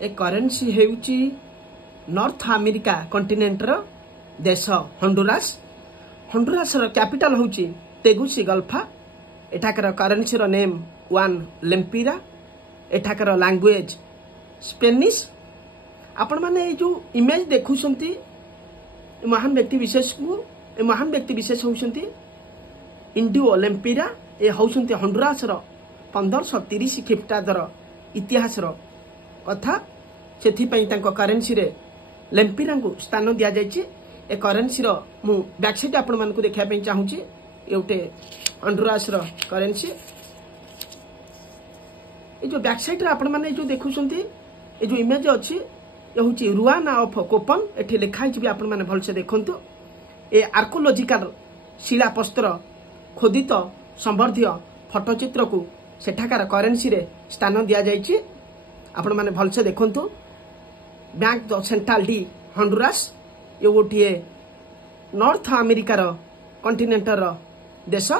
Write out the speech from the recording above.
ए currency हेउची North America कंटिनेंटर देश हंडुरास। हंडुरास कैपिटल होची तेगुसिगल्फा। एठाकर करेन्सी रो नेम वन लेम्पिरा। एठाकर लैंग्वेज स्पेनिश। आपण माने जो इमेज देखुछंती महान व्यक्ति विशेष को महान व्यक्ति विशेष होउछंती इंडियो लेम्पिरा। ए होउछंती हंडुरास रो 1530 ख्रीष्टाब्दर इतिहास रो कथा। सेथि पई तांको करेन्सी रे लेम्पिरा को स्थान दिया जायछि। ए करेन्सी रो मु बैक साइड आपण मान को देखा पई चाहूछि। एउटे हंडुरास रो करेन्सी। ए जो बैक साइड रे आपण माने जो देखुछंती ए जो इमेज अछि ये हूँ रुआना ऑफ कोपन। एठी लिखा भी आपण माने भल से देखंतु। ए आर्कोलॉजिकल शिलापस्त्र खोदित संवर्धीय फटोचित्र को सेठाकार करेन्सी रे स्थान दिया जायछि। आपण माने भल से देखंतु। बैंक द सेंट्रल डी हंडुरास ये गोटे नॉर्थ अमेरिकार कंटिनेंटर देश।